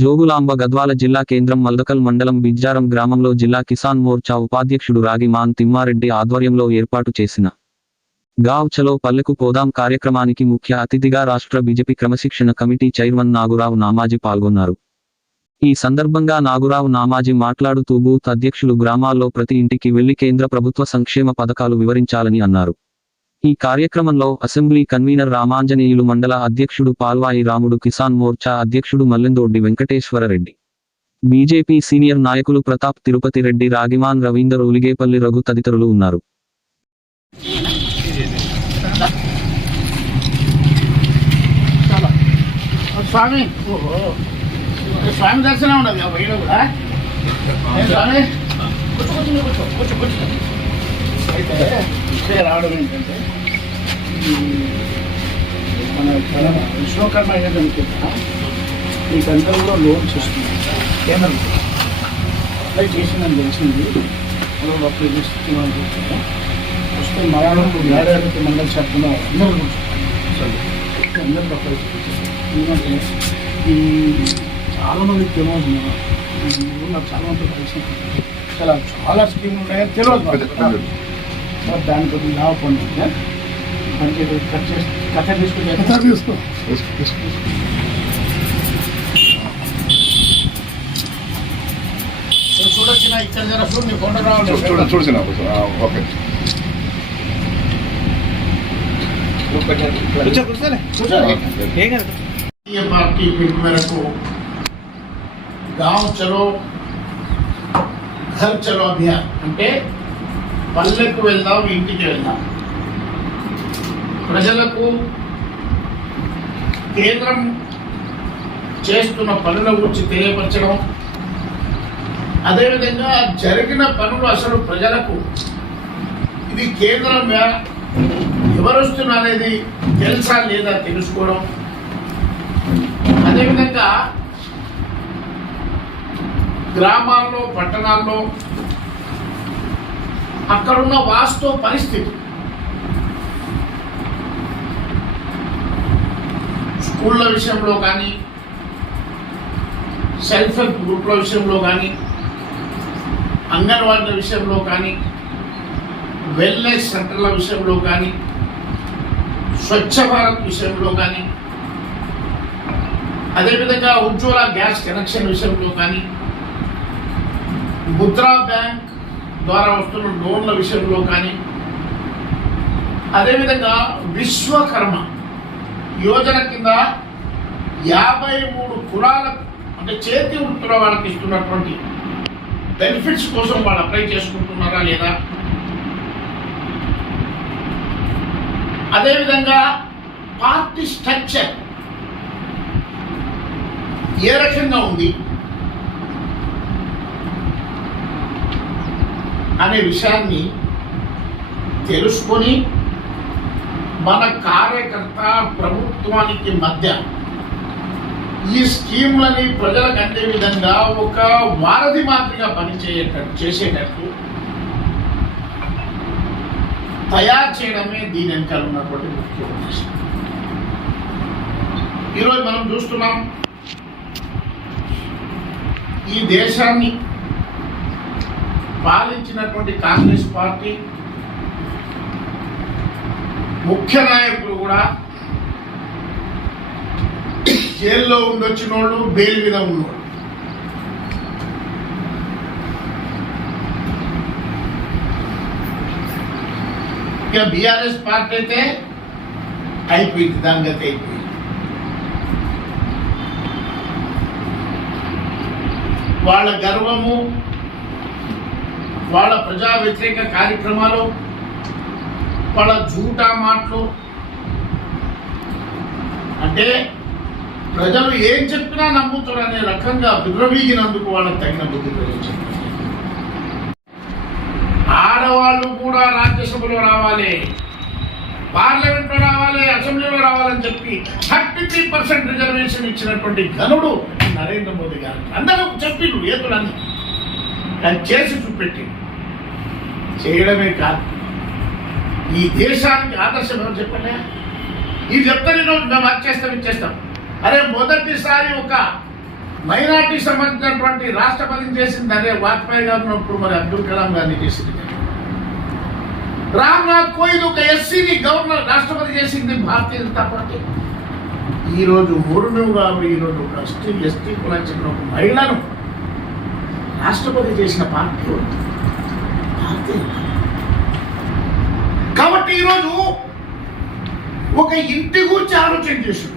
జోగులాంబ గద్వాల జిల్లా కేంద్రం మల్దకల్ మండలం బిజ్జారం గ్రామంలో జిల్లా కిసాన్ మోర్చా ఉపాధ్యక్షుడు రాగిమాన్ తిమ్మారెడ్డి ఆధ్వర్యంలో ఏర్పాటు చేసిన గావ్ చలో పల్లెకు పోదాం కార్యక్రమానికి ముఖ్య అతిథిగా రాష్ట్ర బీజేపీ క్రమశిక్షణ కమిటీ చైర్మన్ నాగురావు నామాజీ పాల్గొన్నారు. ఈ సందర్భంగా నాగురావు నామాజీ మాట్లాడుతూ బూత్ అధ్యక్షులు గ్రామాల్లో ప్రతి ఇంటికి వెళ్ళి కేంద్ర ప్రభుత్వ సంక్షేమ పథకాలు వివరించాలని అన్నారు. ఈ కార్యక్రమంలో అసెంబ్లీ కన్వీనర్ రామాంజనేయులు మండల అధ్యక్షుడు పాల్వాయి రాముడు కిసాన్ మోర్చా అధ్యక్షుడు మల్లెందోడ్డి వెంకటేశ్వరరెడ్డి బీజేపీ సీనియర్ నాయకులు ప్రతాప్ తిరుపతి రెడ్డి రాగిమాన్ రవీందర్ ఉలిగేపల్లి రఘు తదితరులు ఉన్నారు. స్వామి స్వామి దర్శనం ఉండదు కూడా స్వామి? కూర్చో కూర్చో రావడం ఏంటంటే మన మన విశ్వకర్మ అనుకుంటా మీకందరూ కూడా లోన్ చేస్తున్నారు కేంద్రం అప్లై చేసిందని తెలిసింది. మనం అప్లై చేస్తున్నాం. అనుకుంటున్నాం వస్తే మలయాళం ఏడాదికి మండలి శాఖలో అందరూ అందరూ అప్లై చేయించారు ఎందుకంటే ఈ చాలా మందికి తెలియదు నాకు ఈ చాలా మంది కలిసి చాలా చాలా స్కీములు ఉన్నాయని తెలియదు దాని కొద్దిగా లాభపడి అంటే కట్ చేసి కథ తీసుకుని కథ తీసుకో చూడొచ్చిన ఇక్కడ జర చూడు నీ కొండ రావాలి చూడు చూసిన ఓకే రాజకీయ పార్టీ పిలుపు మేరకు గాంవ్ చలో ఘర్ చలో అభియాన్ అంటే పల్లెకు వెళ్దాం ఇంటికి వెళ్దాం. ప్రజలకు కేంద్రం చేస్తున్న పనుల గురించి తెలియపరచడం అదేవిధంగా జరిగిన పనులు అసలు ప్రజలకు ఇది కేంద్రం వ్యా- ఎవరు అనేది తెలుసా లేదా తెలుసుకోవడం. అదేవిధంగా గ్రామాల్లో పట్టణాల్లో అక్కడున్న వాస్తవ పరిస్థితి. స్కూళ్ళ విషయంలో కానీ సెల్ఫ్ హెల్ప్ గ్రూప్ల విషయంలో కానీ అంగన్వాడీల విషయంలో కానీ వెల్నెస్ సెంటర్ల విషయంలో కానీ స్వచ్ఛ భారత్ విషయంలో కానీ అదేవిధంగా ఉజ్వల గ్యాస్ కనెక్షన్ విషయంలో కానీ ముద్రా బ్యాంక్ ద్వారా వస్తున్న లోన్ల విషయంలో కానీ అదేవిధంగా విశ్వకర్మ యోజన కింద యాభై మూడు కులాలకు అంటే చేతి వృత్తుల వాళ్ళకి ఇస్తున్నటువంటి బెనిఫిట్స్ కోసం వాళ్ళు అప్లై చేసుకుంటున్నారా లేదా? అదేవిధంగా పార్టీ స్ట్రక్చర్ ఏ రకంగా ఉంది? అనే విషయాన్ని తెలుసుకొని మన కార్యకర్త ప్రభుత్వానికి మధ్య ఈ స్కీమ్లని ప్రజలకు అందే విధంగా ఒక వారధి మాదిరిగా పనిచేయటట్టు చేసేటట్టు తయారు చేయడమే దీని వెనకాల ఉన్నటువంటి ముఖ్య ఉద్దేశం. ఈరోజు మనం చూస్తున్నాం ఈ దేశాన్ని పాలించినటువంటి కాంగ్రెస్ పార్టీ ముఖ్య నాయకులు కూడా జైల్లో ఉండొచ్చిన వాళ్ళు బెయిల్ మీద ఉన్నవాడు ఇక బీఆర్ఎస్ పార్టీ అయితే అయిపోయింది దాని గతి అయిపోయింది. వాళ్ళ గర్వము వాళ్ళ ప్రజా వ్యతిరేక కార్యక్రమాలు వాళ్ళ జూటా మాటలు. అంటే ప్రజలు ఏం చెప్పినా నమ్ముతారు అనే రకంగా విర్రవీగినందుకు వాళ్ళకి తగిన బుద్ధి ప్రయోజనం. ఆడవాళ్ళు కూడా రాజ్యసభలో రావాలి పార్లమెంట్లో రావాలి అసెంబ్లీలో రావాలని చెప్పి థర్టీ త్రీ పర్సెంట్ రిజర్వేషన్ ఇచ్చినటువంటి ఘనుడు నరేంద్ర మోదీ గారు అందరూ చెప్పిండు ఏతులన్నీ. కానీ చేసి చూపెట్టి చేయడమే కాదు. ఈ దేశానికి ఆదర్శం ఎవరు చెప్పలే ఇది చెప్తే నేను మేము అది చేస్తాం ఇది చేస్తాం అరే మొదటిసారి ఒక మైనార్టీ సంబంధించినటువంటి రాష్ట్రపతిని చేసింది అరే వాజ్పేయి గారు ఉన్నప్పుడు మరి అబ్దుల్ కలాం గారిని చేసింది. రామ్నాథ్ కోవింద్ ఒక ఎస్సీని గవర్నర్ రాష్ట్రపతి చేసింది భారతీయ జనతా పార్టీ. ఈరోజు మురును గారు ఈరోజు ఒక ఎస్టీ ఎస్టీ కులం ఒక మహిళను రాష్ట్రపతి చేసిన పార్టీ పార్టీ. కాబట్టి ఈరోజు ఒక ఇంటి గురించి ఆలోచన చేసాడు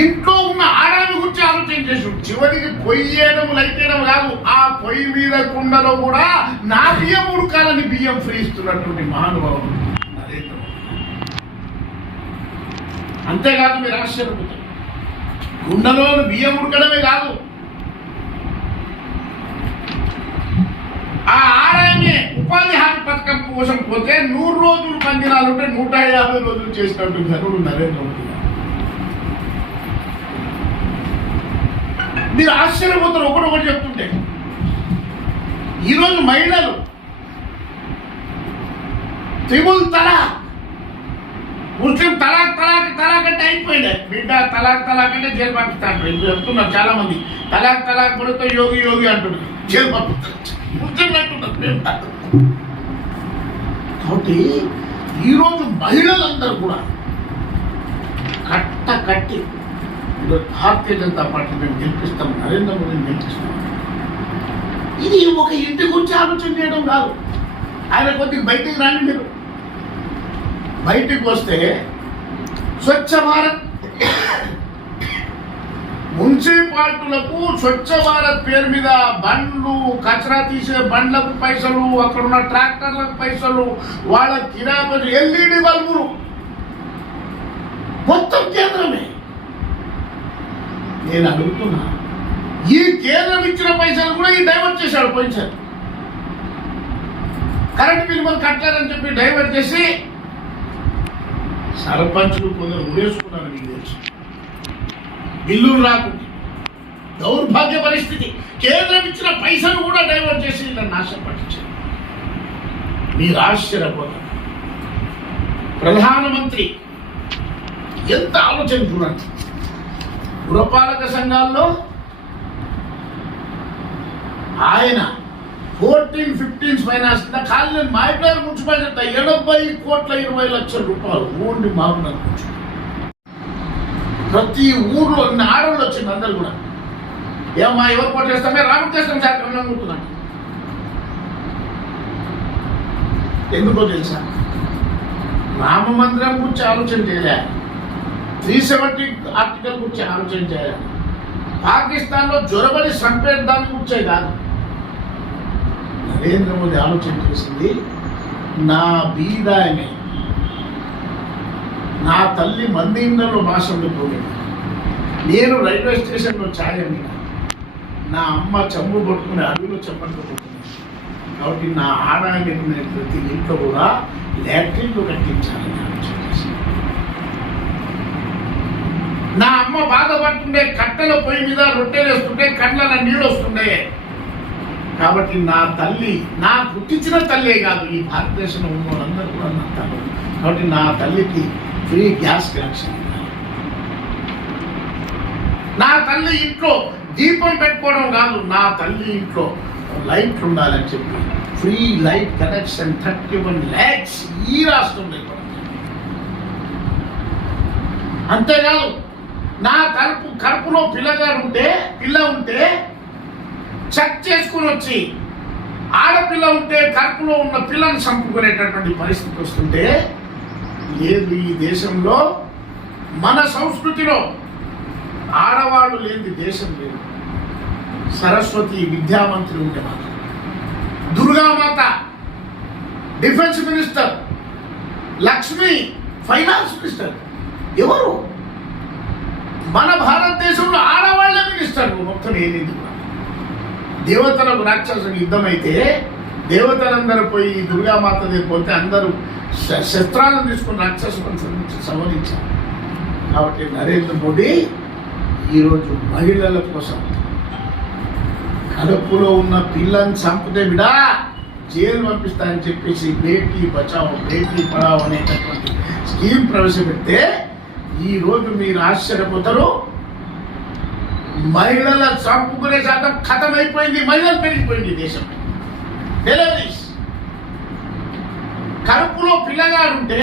ఇంట్లో ఉన్న ఆడాన్ని గురించి ఆలోచన చేసాడు చివరికి పొయ్యేయడం లైతేయడం కాదు ఆ పొయ్యి మీద కుండలో కూడా నా బియ్యం ఉడకాలని బియ్యం ఫ్రీ ఇస్తున్నటువంటి మహానుభావుడు నరేంద్ర అంతేకాదు మీరు ఆశ్చర్యపోతారు కుండలో బియ్యం ఉడకడమే కాదు ఆ ఆదాయాన్ని ఉపాధి హామీ పథకం కోసం పోతే నూరు రోజులు పందినాలు ఉంటే నూట యాభై రోజులు చేసినట్టు ధనుడు నరేంద్ర మోడీ మీరు ఆశ్చర్యపోతారు ఒకటి ఒకటి చెప్తుంటే. ఈరోజు మహిళలు త్రిబుల్ తలాక్ ముస్లిం తలాక్ తలాక్ తలాక్ అంటే అయిపోయింది. బిడ్డ తలాక్ తలాక్ అంటే జైలు పంపిస్తాడు ఇప్పుడు చెప్తున్నారు చాలా మంది తలాక్ తలాక్ కొడుతో యోగి యోగి అంటున్నారు. జైలు పంపిస్తారు ముస్లిం అంటున్నారు. కాబట్టి ఈరోజు మహిళలందరూ కూడా కట్ట కట్టి భారతీయ జనతా పార్టీ మేము గెలిపిస్తాం నరేంద్ర మోదీని గెలిపిస్తాం. ఇది ఒక ఇంటి గురించి ఆలోచన చేయడం కాదు. ఆయన కొద్దిగా బయటికి రాండి మీరు. బయటికి వస్తే స్వచ్ఛ భారత్. మున్సిపాలిటీలకు స్వచ్ఛ భారత్ పేరు మీద బండ్లు కచరా తీసే బండ్లకు పైసలు అక్కడ ఉన్న ట్రాక్టర్లకు పైసలు వాళ్ళ కిరాయి ఎల్ఈడి బల్బులు. మొత్తం కేంద్రమే. నేను అడుగుతున్నా ఈ కేంద్రం ఇచ్చిన పైసలు కూడా ఈ డైవర్ట్ చేశాడు పోయించారు కరెంట్ బిల్ మనం కట్టారని చెప్పి డైవర్ట్ చేసి సర్పంచులు కొందరు ఉడేసుకున్నారు మీకు తెలుసు. బిల్లులు రాకుండా దౌర్భాగ్య పరిస్థితి. కేంద్రం ఇచ్చిన పైసలు కూడా డైవర్ట్ చేసి ఇలా నాశనం పట్టించారు. మీరు ఆశ్చర్యపోతారు ప్రధానమంత్రి ఎంత ఆలోచన చూడండి. పురపాలక సంఘాల్లో ఆయన ఫోర్టీన్ ఫిఫ్టీన్ ఫైనాన్స్ కింద ఖాళీ మాయపేరు మున్సిపాలిటీ ఎనభై కోట్ల ఇరవై లక్షల రూపాయలు ఊరిని మామూలు ప్రతి ఊర్లో అన్ని ఆడవాళ్ళు వచ్చింది అందరు కూడా. ఏమమ్మా ఎవరు కోటేస్తామే రామకృష్ణ శాఖ నమ్ముతున్నాను ఎందుకో తెలుసా? రామ మందిరం గురించి ఆలోచన చేయలే. త్రీ సెవెంటీ ఆర్టికల్ గురించి ఆలోచన చేయాలి. పాకిస్తాన్లో జ్వరబడి చంపేద్దాన్ని గురించే కాదు. నరేంద్ర మోదీ ఆలోచన చేసింది నా బీదాయని నా తల్లి మందిందలో భాష ఉండిపోయింది నేను రైల్వే స్టేషన్లో ఛాయ్ అమ్మిన నా అమ్మ చెంబు పట్టుకుని అడవిలో చెప్పకపోతుంది కాబట్టి నా ఆదాయం ప్రతి ఇంట్లో కూడా లాట్రిన్లు కట్టించాలని ఆలోచన నా అమ్మ బాధపడుతుండే కట్టెల పొయ్యి మీద రొట్టెలు వేస్తుంటే కళ్ళ నీళ్ళు వస్తుండే. కాబట్టి నా తల్లి నా పుట్టించిన తల్లే కాదు ఈ భారతదేశంలో ఉన్న వాళ్ళందరూ కూడా నా తల్లి. కాబట్టి నా తల్లికి ఫ్రీ గ్యాస్ కనెక్షన్ నా తల్లి ఇంట్లో దీపం పెట్టుకోవడం కాదు నా తల్లి ఇంట్లో లైట్ ఉండాలని చెప్పి free light connection thirty one lakhs ఈ రాష్ట్రంలో ఇవ్వడం అంతేకాదు నా కడుపు కడుపులో పిల్లగా ఉంటే పిల్ల ఉంటే చెక్ చేసుకుని వచ్చి ఆడపిల్ల ఉంటే కడుపులో ఉన్న పిల్లని చంపుకునేటటువంటి పరిస్థితి వస్తుంటే లేదు ఈ దేశంలో మన సంస్కృతిలో ఆడవాళ్ళు లేని దేశం లేదు. సరస్వతి విద్యామంత్రి ఉంటే మాత్రం. Durgamata defence minister Lakshmi finance minister ఎవరు? మన భారతదేశంలో ఆడవాళ్ళ మినిస్టర్ మొత్తం ఏది కూడా దేవతలకు రాక్షసులకు యుద్ధం అయితే దేవతలందరూ పోయి దుర్గామాత దగ్గర పోతే అందరూ శస్త్రాలను తీసుకుని రాక్షసులను సంహరించి సంహరించారు. కాబట్టి నరేంద్ర మోడీ ఈరోజు మహిళల కోసం కడుపులో ఉన్న పిల్లని చంపితే విడా జైలు పంపిస్తానని చెప్పేసి బేటీ బచావో బేటీ పడావో అనేటటువంటి స్కీమ్ ప్రవేశపెడితే ఈ రోజు మీరు ఆశ్చర్యపోతారు. మహిళల చంపుకునే శాతం ఖతమైపోయింది మహిళలు పెరిగిపోయింది ఈ దేశం డెలివరీస్ కడుపులో పిల్లగాడుంటే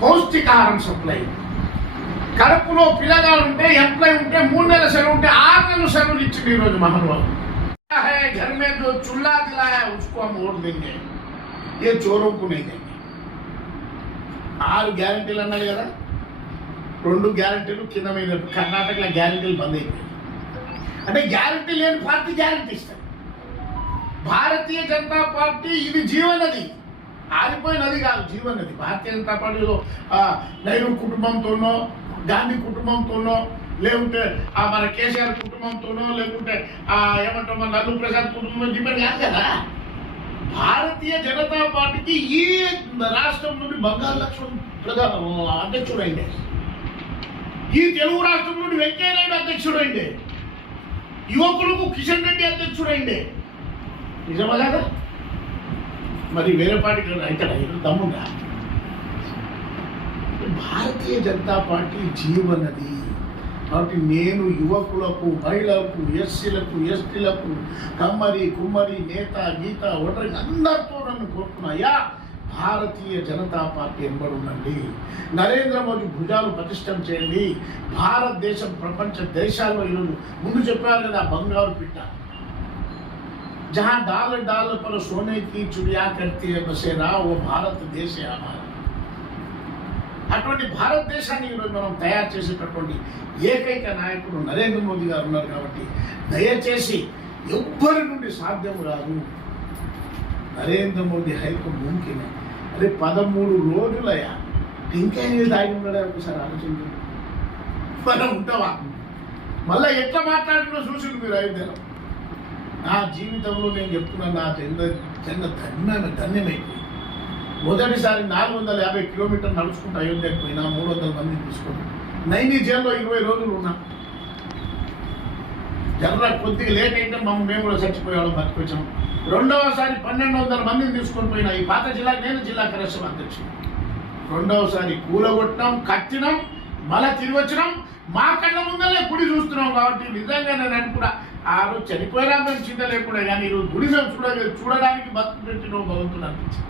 పౌష్టికాహారం సప్లై కడుపులో పిల్లగాడుంటే ఎంప్లాయ్ ఉంటే మూడు నెలల సెలవు ఉంటే ఆరు నెలల సెలవులు ఇచ్చింది ఈరోజు మహానుభావులు है घर में जो चूल्हा दिलाया उसको हम वोट देंगे ये चोरों को नहीं देंगे ఆరు గ్యారంటీలు అన్నాడు కదా రెండు గ్యారంటీలు కింద మీద కర్ణాటకలో గ్యారంటీలు బంద్ అయిపోయాయి అంటే గ్యారంటీ లేని పార్టీ గ్యారంటీ ఇస్తాడు భారతీయ జనతా పార్టీ ఇది జీవనది ఆరిపోయినది కాదు జీవనది భారతీయ జనతా పార్టీలో ఆ, నెహ్రూ కుటుంబంతోనో గాంధీ కుటుంబంతోనో లేకుంటే ఆ మన కేసీఆర్ కుటుంబంతోనో లేకుంటే ఆ ఏమంటాం మన లల్లు ప్రసాద్ కుటుంబం డిపెండ్ కాదు కదా. భారతీయ జనతా పార్టీకి ఈ రాష్ట్రం నుండి బంగారు లక్ష్మణ్ ప్రధాన అధ్యక్షుడైండే. ఈ తెలుగు రాష్ట్రం నుండి వెంకయ్య నాయుడు అధ్యక్షుడైండే. యువకులకు కిషన్ రెడ్డి అధ్యక్షుడైండే. నిజమా కదా? మరి వేరే పార్టీకి ఇక్కడ దమ్ముందా భారతీయ జనతా పార్టీ జీవనది. కాబట్టి నేను యువకులకు మహిళలకు ఎస్సీలకు ఎస్టీలకు కమ్మరి కుమ్మరి నేత గీత ఒంటరి అందరితో నన్ను కోరుకున్నాయా భారతీయ జనతా పార్టీ ఎంబడుండండి నరేంద్ర మోదీ భుజాలు పటిష్టం చేయండి. భారతదేశం ప్రపంచ దేశాల్లో ఈరోజు ముందు చెప్పారు కదా బంగారు పిట్ట. జహా డాల డాల పలు సోనేకి చుడియా కర్తీ బసేరా ఓ భారతదేశ ఆహారం. అటువంటి భారతదేశాన్ని ఈరోజు మనం తయారు చేసేటటువంటి ఏకైక నాయకుడు నరేంద్ర మోదీ గారు ఉన్నారు కాబట్టి దయచేసి ఎవ్వరి నుండి సాధ్యం కాదు నరేంద్ర మోడీ హైకు ముంకిన అదే పదమూడు రోజులయ్యా ఇంకా ఏది దాగి ఉన్నాడా ఒకసారి ఆలోచించండి మనం ఉంటావా? మళ్ళీ ఎట్లా మాట్లాడినో చూసింది మీరు అయోధ్యలో నా జీవితంలో నేను చెప్తున్నాను నా జన్మ జన్మ ధన్యమైన ధన్యమైంది మొదటిసారి నాలుగు వందల యాభై కిలోమీటర్లు నడుచుకుంటూ అయోధ్యకు పోయినా మూడు వందల మంది తీసుకొని నైని జైల్లో ఇరవై రోజులు ఉన్నా. జర్ర కొద్దిగా లేట్ అయితే మమ్మ మేము కూడా చచ్చిపోయేవాళ్ళం బతికొచ్చాం. రెండవసారి పన్నెండు వందల మందిని తీసుకొని పోయినా ఈ పాత జిల్లా నేను జిల్లా కలెక్షన్ అధ్యక్షుడు రెండవసారి కూలగొట్టినాం కట్టినాం మళ్ళా తిరిగి వచ్చినాం. మా కళ్ళ ముందరే గుడి చూస్తున్నాం కాబట్టి నిజంగా నేను కూడా ఆ రోజు చనిపోయినా మేము చింత లేకుండా కానీ ఈరోజు గుడి చూడ చూడడానికి బతుకు పెట్టిన భగవంతుడు అనిపించింది.